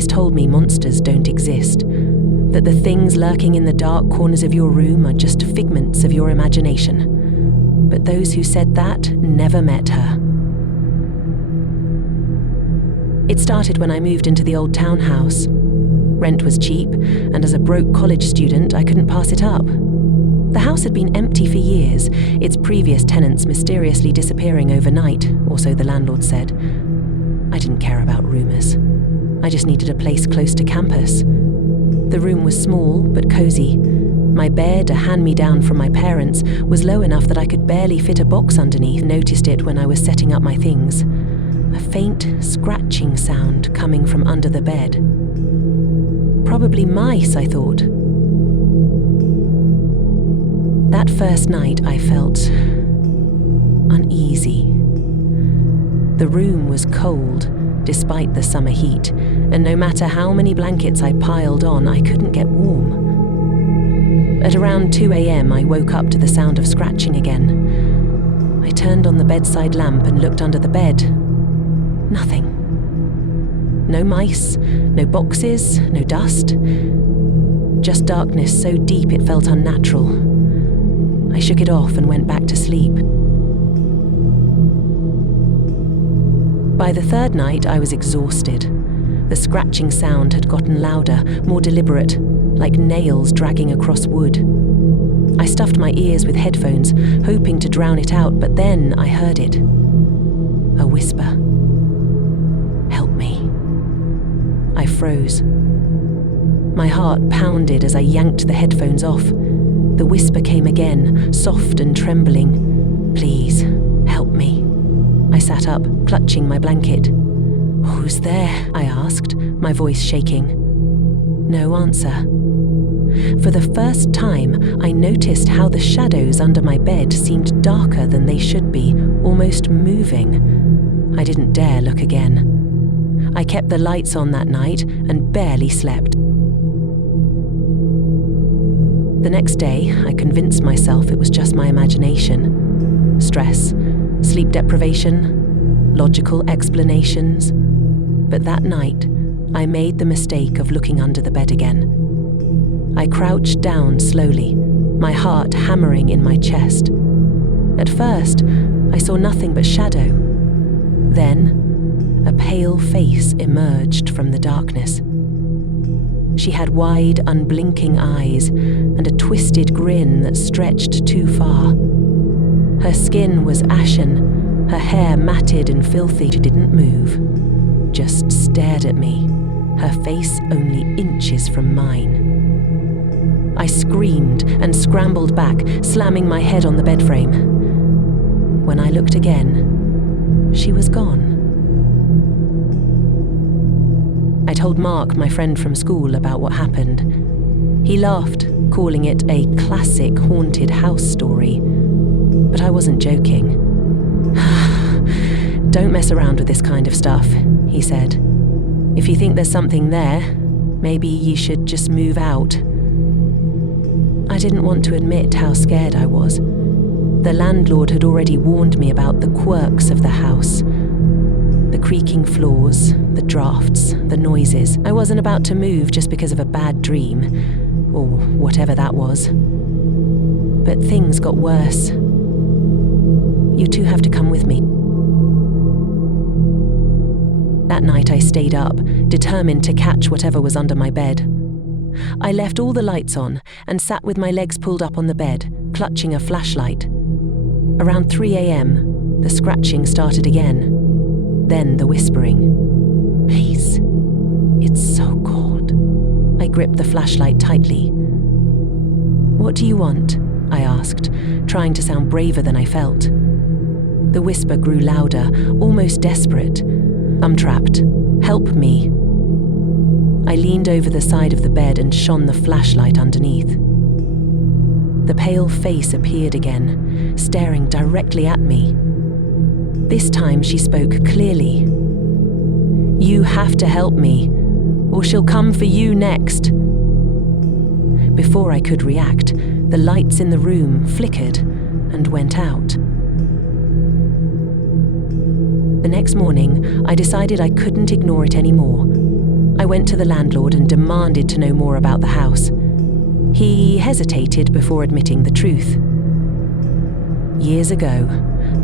always told me monsters don't exist, that the things lurking in the dark corners of your room are just figments of your imagination. But those who said that never met her. It started when I moved into the old townhouse. Rent was cheap, and as a broke college student, I couldn't pass it up. The house had been empty for years, its previous tenants mysteriously disappearing overnight, or so the landlord said. I didn't care about rumours. I just needed a place close to campus. The room was small but cosy. My bed, a hand-me-down from my parents, was low enough that I could barely fit a box underneath. Noticed it when I was setting up my things. A faint scratching sound coming from under the bed. Probably mice, I thought. That first night I felt uneasy. The room was cold, despite the summer heat, and no matter how many blankets I piled on, I couldn't get warm. At around 2 a.m, I woke up to the sound of scratching again. I turned on the bedside lamp and looked under the bed. Nothing. No mice, no boxes, no dust. Just darkness so deep it felt unnatural. I shook it off and went back to sleep. By the third night, I was exhausted. The scratching sound had gotten louder, more deliberate, like nails dragging across wood. I stuffed my ears with headphones, hoping to drown it out, but then I heard it. A whisper. Help me. I froze. My heart pounded as I yanked the headphones off. The whisper came again, soft and trembling. Please, help me. I sat up, clutching my blanket. Who's there? I asked, my voice shaking. No answer. For the first time, I noticed how the shadows under my bed seemed darker than they should be, almost moving. I didn't dare look again. I kept the lights on that night and barely slept. The next day, I convinced myself it was just my imagination. Stress, sleep deprivation, logical explanations. But that night, I made the mistake of looking under the bed again. I crouched down slowly, my heart hammering in my chest. At first, I saw nothing but shadow. Then, a pale face emerged from the darkness. She had wide, unblinking eyes and a twisted grin that stretched too far. Her skin was ashen, her hair matted and filthy. She didn't move, just stared at me, her face only inches from mine. I screamed and scrambled back, slamming my head on the bed frame. When I looked again, she was gone. I told Mark, my friend from school, about what happened. He laughed, calling it a classic haunted house story. But I wasn't joking. Don't mess around with this kind of stuff, he said. If you think there's something there, maybe you should just move out. I didn't want to admit how scared I was. The landlord had already warned me about the quirks of the house. The creaking floors, the drafts, the noises. I wasn't about to move just because of a bad dream, or whatever that was. But things got worse. You two have to come with me. That night I stayed up, determined to catch whatever was under my bed. I left all the lights on and sat with my legs pulled up on the bed, clutching a flashlight. Around 3 a.m, the scratching started again. Then the whispering. Please, it's so cold. I gripped the flashlight tightly. What do you want? I asked, trying to sound braver than I felt. The whisper grew louder, almost desperate. I'm trapped. Help me. I leaned over the side of the bed and shone the flashlight underneath. The pale face appeared again, staring directly at me. This time she spoke clearly. You have to help me, or she'll come for you next. Before I could react, the lights in the room flickered and went out. The next morning, I decided I couldn't ignore it anymore. I went to the landlord and demanded to know more about the house. He hesitated before admitting the truth. Years ago,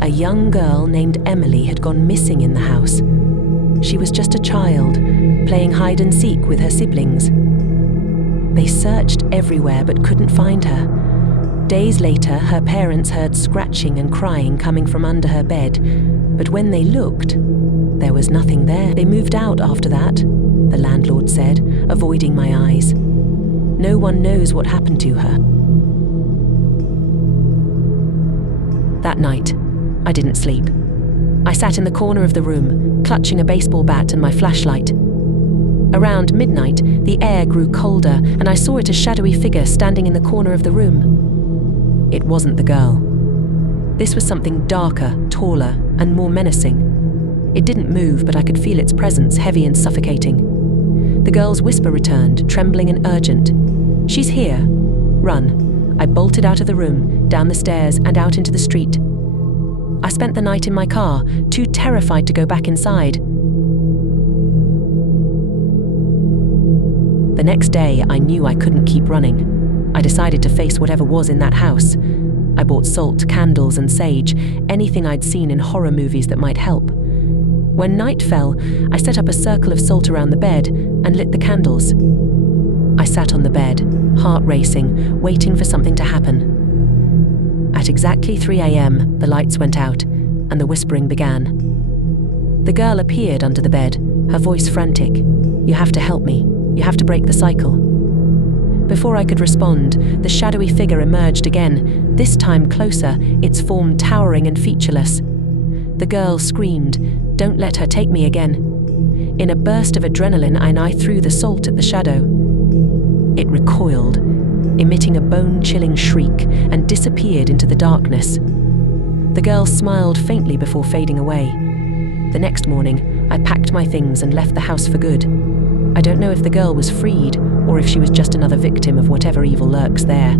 a young girl named Emily had gone missing in the house. She was just a child, playing hide and seek with her siblings. They searched everywhere but couldn't find her. Days later, her parents heard scratching and crying coming from under her bed, but when they looked, there was nothing there. They moved out after that, the landlord said, avoiding my eyes. No one knows what happened to her. That night, I didn't sleep. I sat in the corner of the room, clutching a baseball bat and my flashlight. Around midnight, the air grew colder, and I saw a shadowy figure standing in the corner of the room. It wasn't the girl. This was something darker, taller, and more menacing. It didn't move, but I could feel its presence, heavy and suffocating. The girl's whisper returned, trembling and urgent. "She's here. Run." I bolted out of the room, down the stairs, and out into the street. I spent the night in my car, too terrified to go back inside. The next day, I knew I couldn't keep running. I decided to face whatever was in that house. I bought salt, candles, and sage, anything I'd seen in horror movies that might help. When night fell, I set up a circle of salt around the bed and lit the candles. I sat on the bed, heart racing, waiting for something to happen. At exactly 3 a.m., the lights went out, and the whispering began. The girl appeared under the bed, her voice frantic. "You have to help me. You have to break the cycle." Before I could respond, the shadowy figure emerged again, this time closer, its form towering and featureless. The girl screamed, "Don't let her take me again." In a burst of adrenaline, I threw the salt at the shadow. It recoiled, emitting a bone-chilling shriek, and disappeared into the darkness. The girl smiled faintly before fading away. The next morning, I packed my things and left the house for good. I don't know if the girl was freed, or if she was just another victim of whatever evil lurks there.